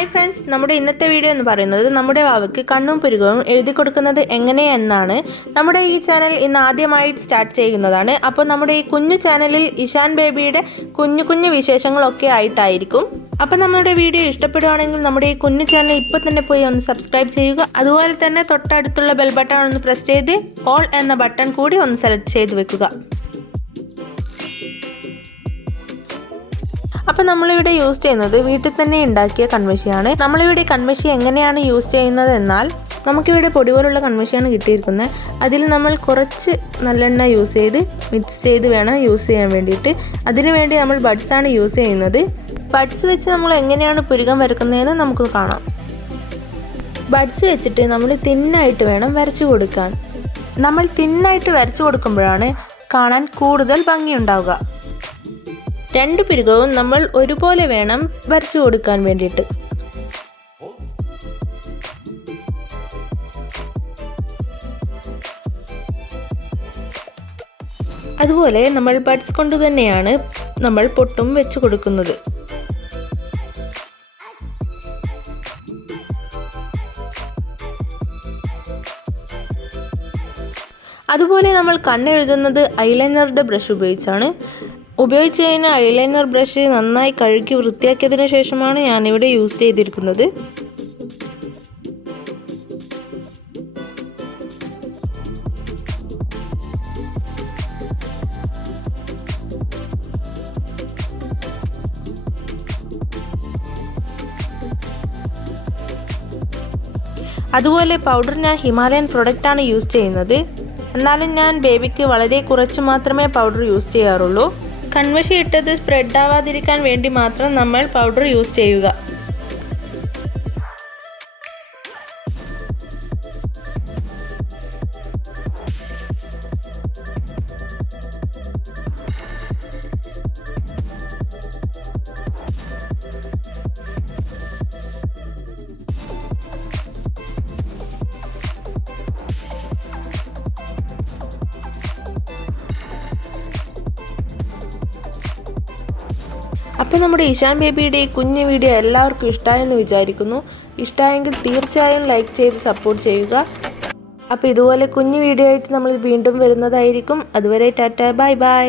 Hi friends, നമ്മുടെ ഇന്നത്തെ video എന്ന് പറയുന്നത് നമ്മുടെ വാവയ്ക്ക് കണ്ണും പുരുകവും എഴുതി കൊടുക്കുന്നത് എങ്ങനെയെന്നാണ്. നമ്മുടെ ഈ ചാനൽ ഇന്ന് ആദ്യമായി സ്റ്റാർട്ട് ചെയ്യുന്നതാണ്. അപ്പോൾ നമ്മുടെ ഈ കുഞ്ഞു ചാനലിൽ ഇഷാൻ ബേബിയുടെ കുഞ്ഞു വിശേഷങ്ങളൊക്കെ ആയിട്ടായിരിക്കും. അപ്പോൾ നമ്മുടെ വീഡിയോ ഇഷ്ടപ്പെടുവാണെങ്കിൽ നമ്മുടെ ഈ കുഞ്ഞു ചാനൽ ഇപ്പോൾ തന്നെ പോയി ഒന്ന് സബ്സ്ക്രൈബ് ചെയ്യുക. അതുപോലെ തന്നെ തൊട്ടടുത്തുള്ള ബെൽ ബട്ടൺ ഒന്ന് പ്രസ് ചെയ്ത് ഓൾ എന്ന ബട്ടൺ കൂടി ഒന്ന് സെലക്ട് ചെയ്ത് വെക്കുക. അപ്പോൾ നമ്മളിവിടെ യൂസ് ചെയ്യുന്നത് വീട്ടിൽ തന്നെ ഉണ്ടാക്കിയ കൺമഷിയാണ്. നമ്മളിവിടെ കൺമഷി എങ്ങനെയാണ് യൂസ് ചെയ്യുന്നത് എന്നാൽ, നമുക്കിവിടെ പൊടി പോലുള്ള കൺമഷിയാണ് കിട്ടിയിരിക്കുന്നത്. അതിൽ നമ്മൾ കുറച്ച് നല്ലെണ്ണ യൂസ് ചെയ്ത് മിക്സ് ചെയ്ത് വേണം യൂസ് ചെയ്യാൻ വേണ്ടിയിട്ട്. അതിനുവേണ്ടി നമ്മൾ ബഡ്സാണ് യൂസ് ചെയ്യുന്നത്. ബഡ്സ് വെച്ച് നമ്മൾ എങ്ങനെയാണ് പുരുകം വരക്കുന്നതെന്ന് നമുക്ക് കാണാം. ബഡ്സ് വെച്ചിട്ട് നമ്മൾ തിന്നായിട്ട് വേണം വരച്ചു കൊടുക്കാൻ. നമ്മൾ തിന്നായിട്ട് വരച്ചു കൊടുക്കുമ്പോഴാണ് കാണാൻ കൂടുതൽ ഭംഗിയുണ്ടാവുക. രണ്ട് പുരുകവും നമ്മൾ ഒരുപോലെ വേണം വരച്ചു കൊടുക്കാൻ വേണ്ടിയിട്ട്. അതുപോലെ നമ്മൾ ബഡ്സ് കൊണ്ട് തന്നെയാണ് നമ്മൾ പൊട്ടും വെച്ചു കൊടുക്കുന്നത്. അതുപോലെ നമ്മൾ കണ്ണെഴുതുന്നത് ഐലൈനറുടെ ബ്രഷ് ഉപയോഗിച്ചാണ്. ഉപയോഗിച്ച് കഴിഞ്ഞാൽ ഐലൈനർ ബ്രഷ് നന്നായി കഴുകി വൃത്തിയാക്കിയതിനു ശേഷമാണ് ഞാനിവിടെ യൂസ് ചെയ്തിരിക്കുന്നത്. അതുപോലെ പൗഡർ ഞാൻ ഹിമാലയൻ പ്രൊഡക്റ്റാണ് യൂസ് ചെയ്യുന്നത്. എന്നാലും ഞാൻ ബേബിക്ക് വളരെ കുറച്ച് മാത്രമേ പൗഡർ യൂസ് ചെയ്യാറുള്ളൂ. കൺമഷി ഇട്ടത് സ്പ്രെഡ് ആവാതിരിക്കാൻ വേണ്ടി മാത്രം നമ്മൾ പൗഡർ യൂസ് ചെയ്യുക. അപ്പോൾ നമ്മുടെ ഇഷാൻ ബേബിയുടെ ഈ കുഞ്ഞു വീഡിയോ എല്ലാവർക്കും ഇഷ്ടമായെന്ന് വിചാരിക്കുന്നു. ഇഷ്ടമായെങ്കിൽ തീർച്ചയായും ലൈക്ക് ചെയ്ത് സപ്പോർട്ട് ചെയ്യുക. അപ്പോൾ ഇതുപോലെ കുഞ്ഞു വീഡിയോ ആയിട്ട് നമ്മൾ വീണ്ടും വരുന്നതായിരിക്കും. അതുവരെ ടാറ്റ, ബൈ ബൈ.